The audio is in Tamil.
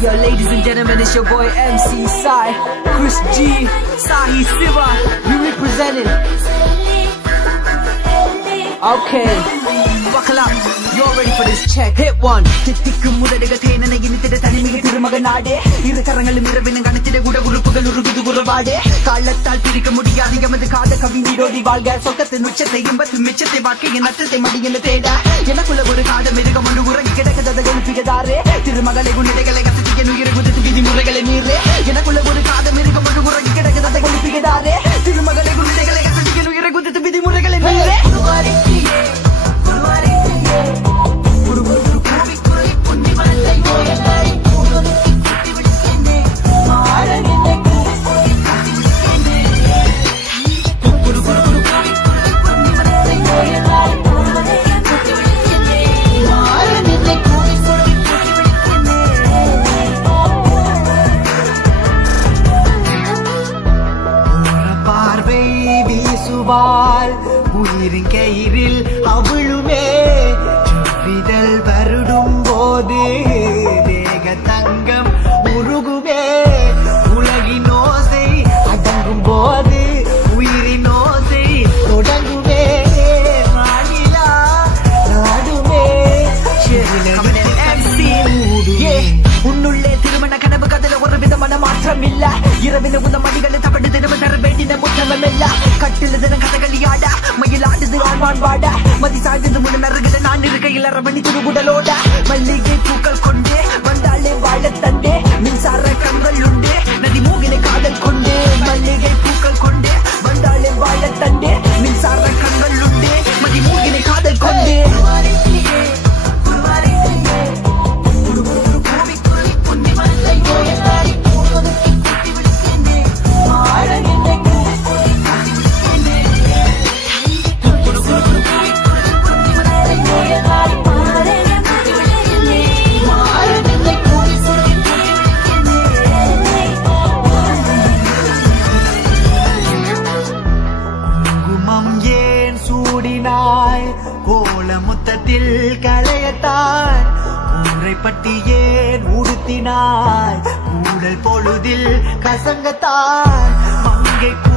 yo, ladies and gentlemen, it's your boy MC Sai, Chris G, Sahi Siva. We representing. Okay, buckle up. You're ready for this check. Hit one. Tikku mudadiga thena naginitide tanimiga thirumaga naade. Iru karangalum iravinu ganithide kuda urupugal urugudu guravaade. Kaalathal pirikka mudiyadhu emadu kaada kavi nirodi valga. Sokathu nuchathe imbatu michate vaakkiye nathathe madiyile theda. Enakulla oru kaada mirugam ondu urangi kedakadada golupigadaare. Thirumagale gunidegale gathike nuyire gudithu vidi muragale neere. Enakulla oru kaada mirugam ondu urangi kedakadada golupigadaare. Thirumagale gunidegale gathike nuyire gudithu vidi muragale neere. உயிரின் கயிறில் அவளுமே விதல் வருடும் போது தேக தங்கம் உருகுமே உலகின் ஓசை அடங்கும் போது உயிரின் ஓசை தொடங்குமே மாநிலா நாடுமே உன்னுள்ளே திருமண கனவு கதல ஒரு விதமான மாற்றம் இல்ல இரவின உந்த மடிகளை தப்பட்டு தினம தர வேண்டின முற்றமம் இல்ல கட்டில தினம் கதகளியாட மயிலாடுது ஆழ்வான் வாட மதி சாய்ந்தது முன்ன நறுகிட நான் இருக்கையில் அரவணி திருகுடலோட மல்லிகை பூக்கள் கொண்டே வந்தாலே வாழ தண்டே மின்சார கண்கள் உண்டே நதி மூகிலை காதல் கொண்டே மல்லிகை பூக்கள் கொண்டே வந்தாலே வாழ தண்டே மின்சார கண்கள் உண்டே மதி மூகிலை காதல் கொண்டே கோலமுத்தத்தில் களையத்தான் கூரை பட்டியேன் உடுத்தினாய் கூடல் பொழுதில் கசங்கத்தான் மங்கை கூ